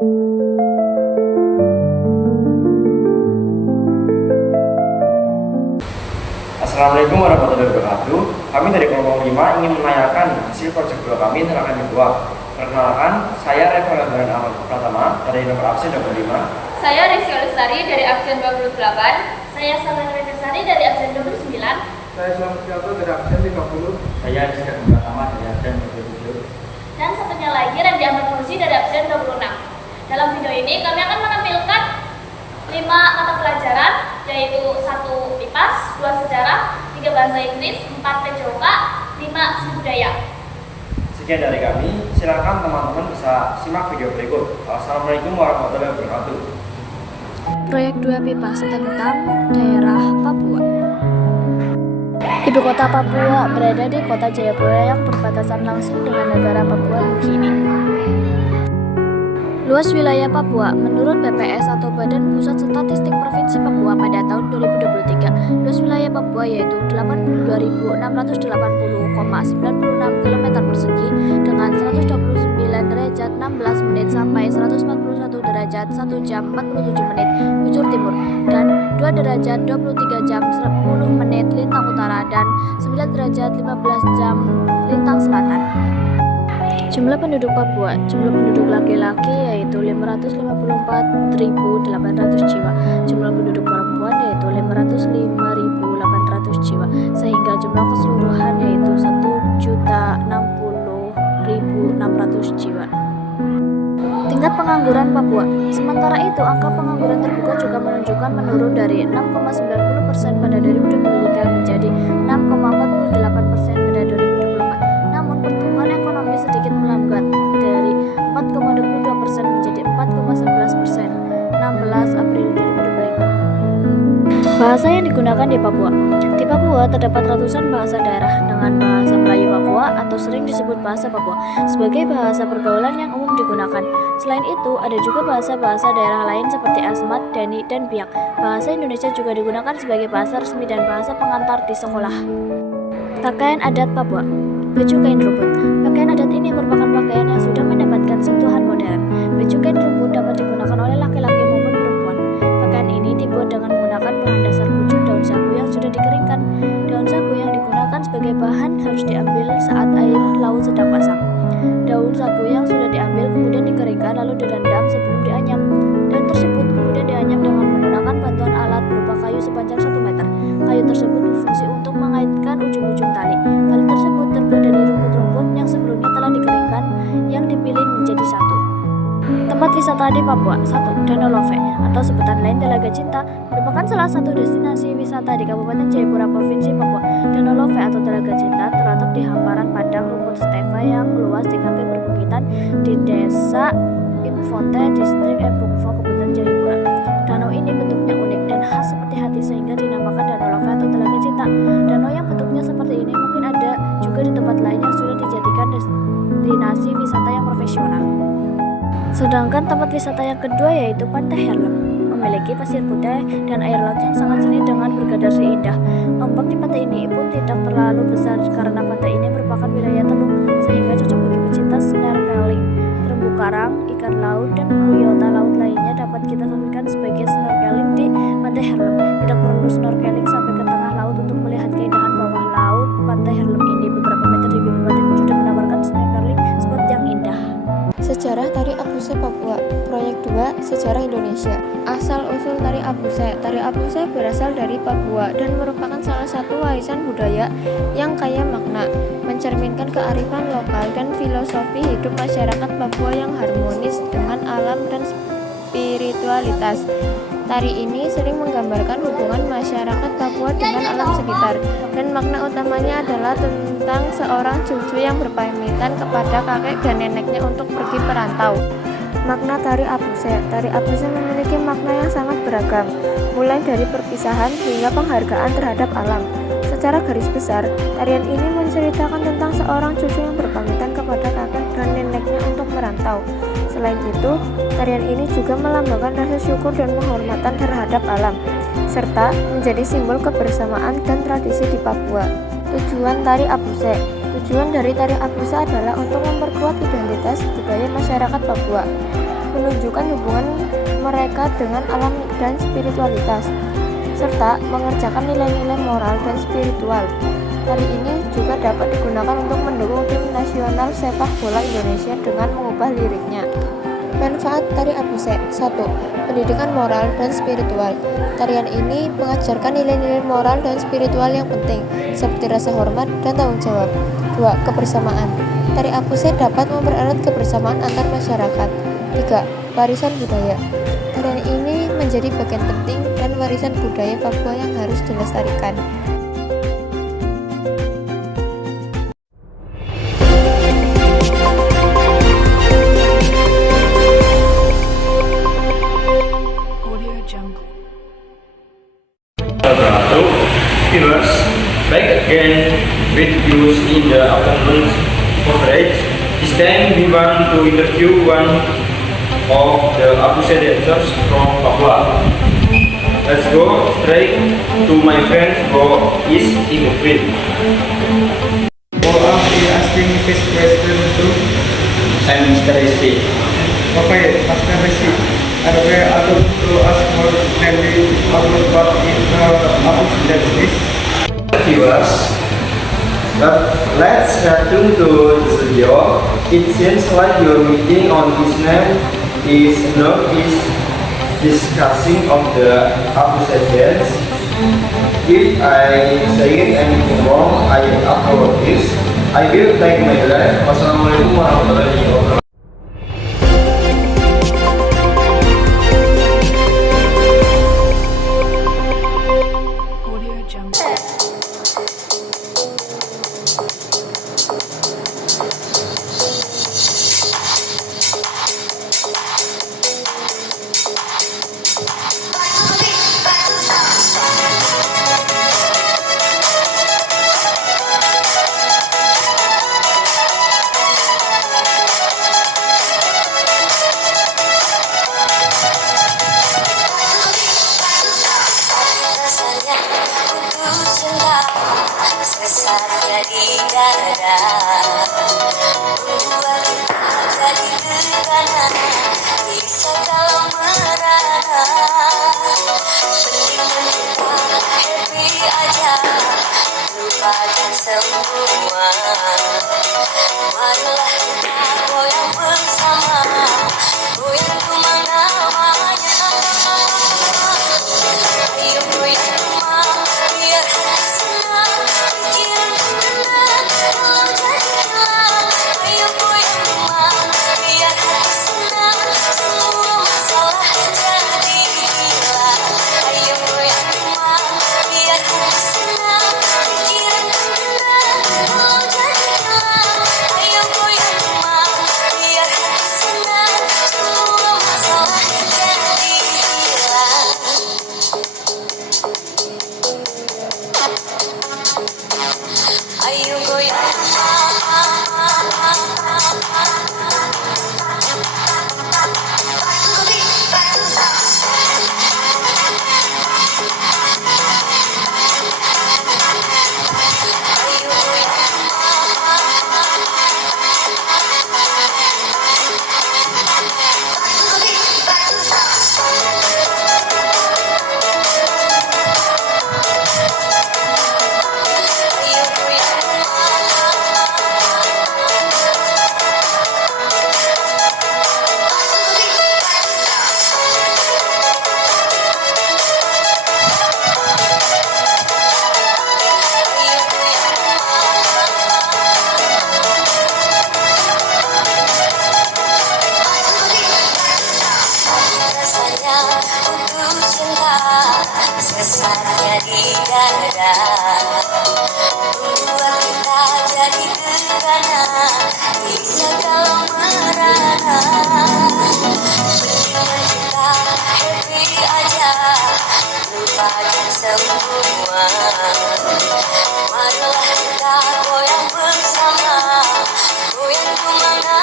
Assalamualaikum warahmatullahi wabarakatuh. Kami dari kelompok 5 ingin menanyakan hasil proyek 2 kami tentang kedua. Perkenalkan, saya Reva Gabaran Ahmad Pratama dari nomor absen 25. Saya Rizky Lestari dari absen 28. Saya Salah Sari dari absen 29. Saya Selamat Siato dari absen 30. Saya Rizky Pratama dari absen 27. Dan satunya lagi Randy Ahmad Fauzi dari absen 26. Dalam video ini kami akan menampilkan 5 mata pelajaran, yaitu 1 IPAS, 2 sejarah, 3 bahasa Inggris, 4 PJOK, 5 seni budaya. Sekian dari kami, silakan teman-teman bisa simak video berikut. Assalamualaikum warahmatullahi wabarakatuh. Proyek 2 PIPAS tentang daerah Papua. Ibu kota Papua berada di kota Jayapura yang berbatasan langsung dengan negara Papua Nugini. Luas wilayah Papua menurut BPS atau Badan Pusat Statistik Provinsi Papua pada tahun 2023, luas wilayah Papua yaitu 82.680,96 km persegi dengan 129 derajat 16 menit sampai 141 derajat 1 jam 47 menit bujur timur dan 2 derajat 23 jam 10 menit lintang utara dan 9 derajat 15 jam lintang selatan. Jumlah penduduk Papua, jumlah penduduk laki-laki yaitu 554.800 jiwa, jumlah penduduk perempuan yaitu 505.800 jiwa, sehingga jumlah keseluruhan yaitu 1.060.600 jiwa. Tingkat pengangguran Papua. Sementara itu, angka pengangguran terbuka juga menunjukkan menurun dari 6,90% pada 2023 menjadi 6,48% pada 2024. Namun, pertumbuhan ekonomi sedikit melambat dari 4,22% menjadi 4,11% 16 April 2024. Bahasa yang digunakan di Papua. Di Papua terdapat ratusan bahasa daerah dengan bahasa Melayu Papua atau sering disebut bahasa Papua sebagai bahasa pergaulan yang umum digunakan. Selain itu, ada juga bahasa-bahasa daerah lain seperti Asmat, Dani, dan Biak. Bahasa Indonesia juga digunakan sebagai bahasa resmi dan bahasa pengantar di sekolah. Pakaian adat Papua. Baju kain rumput. Pakaian adat ini merupakan pakaian yang sudah mendapatkan sentuhan modern. Baju kain rumput dapat digunakan oleh laki-laki maupun perempuan. Pakaian ini dibuat dengan menggunakan bahan dasar ujung daun sagu yang sudah dikeringkan. Daun sagu yang digunakan sebagai bahan harus diambil saat air laut sedang pasang. Daun sagu yang sudah diambil kemudian dikeringkan lalu direndam sebelum dianyam. Daun tersebut kemudian dianyam dengan menggunakan bantuan alat berupa kayu sepanjang 1 meter. Kayu tersebut berfungsi untuk mengaitkan ujung-ujung tali. Tali tersebut terbuat dari rumput-rumput yang sebelumnya telah dikeringkan yang dipilih menjadi satu. Tempat wisata di Papua. 1. Danau Love atau sebutan lain Telaga Cinta merupakan salah satu destinasi wisata di Kabupaten Jayapura, Provinsi Papua. Danau Love atau Telaga Cinta terletak di hamparan padang rumput steva yang luas di kaki perbukitan di Desa Imfote, Distrik Embungfo, Kabupaten Jayapura. Danau ini bentuknya unik dan khas seperti hati sehingga dinamakan Danau Love atau Telaga Cinta. Danau yang bentuknya seperti ini mungkin ada juga di tempat lain yang sudah dijadikan destinasi wisata yang profesional. Sedangkan tempat wisata yang kedua yaitu Pantai Herlem, memiliki pasir putih dan air laut yang sangat jernih dengan bergradasi indah. Ombak di pantai ini pun tidak terlalu besar karena pantai ini merupakan wilayah teluk sehingga cocok bagi pecinta snorkeling. Terumbu karang, ikan laut, dan biota laut lainnya dapat kita saksikan sebagai snorkeling di Pantai Herlem. Tidak perlu snorkeling sampai ke tengah laut untuk melihat keindahan bawah laut. Pantai Herlem ini beberapa meter di bibir pantai pun sudah menawarkan snorkeling spot yang indah. Sejarah Tari Abuse Papua. Proyek 2 Sejarah Indonesia. Asal-usul Tari Abuse. Tari Abuse berasal dari Papua dan merupakan salah satu warisan budaya yang kaya makna, mencerminkan kearifan lokal dan filosofi hidup masyarakat Papua yang harmonis dengan alam dan spiritualitas. Tari ini sering menggambarkan hubungan masyarakat Papua dengan alam sekitar, dan makna utamanya adalah tentang seorang cucu yang berpamitan kepada kakek dan neneknya untuk pergi perantau. Makna Tari Abuse. Tari Abuse memiliki makna yang sangat beragam, mulai dari perpisahan hingga penghargaan terhadap alam. Secara garis besar, tarian ini menceritakan tentang seorang cucu yang berpamitan kepada kakek dan neneknya untuk merantau. Selain itu, tarian ini juga melambangkan rasa syukur dan penghormatan terhadap alam, serta menjadi simbol kebersamaan dan tradisi di Papua. Tujuan Tari Abuse. Tujuan dari Tari Abuse adalah untuk memperkuat identitas budaya masyarakat Papua. menunjukkan hubungan mereka dengan alam dan spiritualitas, serta mengerjakan nilai-nilai moral dan spiritual. Tari ini juga dapat digunakan untuk mendukung tim nasional sepak bola Indonesia dengan mengubah liriknya. Manfaat tari Abuse. 1. Pendidikan moral dan spiritual. Tarian ini mengajarkan nilai-nilai moral dan spiritual yang penting, seperti rasa hormat dan tanggung jawab. 2. Kebersamaan. Tari Abuse dapat mempererat kebersamaan antar masyarakat. 3. Warisan budaya. Tarian ini menjadi bagian penting dan warisan budaya Papua yang harus dilestarikan. Viewers, back again with you in the afternoon coverage. This time we want to interview one of the Abuse dancers from Papua. Let's go straight to my friend who is in the field. I'll be asking this question to I'm Mr. Rizky. okay, Master Rizky. And we are going to ask more mainly about what is Abuse dance is. Viewers, let's return to the studio. It seems like your meeting on this name is not discussing of the Abuse dance. If I say anything wrong, I apologize. I will take my life. Wassalamualaikum warahmatullahi wabarakatuh. Besarnya di dada, buat kita jadi gegana, bisa kalau merana. Mendingan kita happy aja, lupakan semua. Marilah kita goyang bersama, goyang kemana-mana. Ayo goyang biar hati senang. Ayo goyang besarnya di dada, buat kita jadi gegana, bisa kalau merana. Mendingan kita happy aja, lupakan semua. Marilah kita goyang bersama, goyang kemana.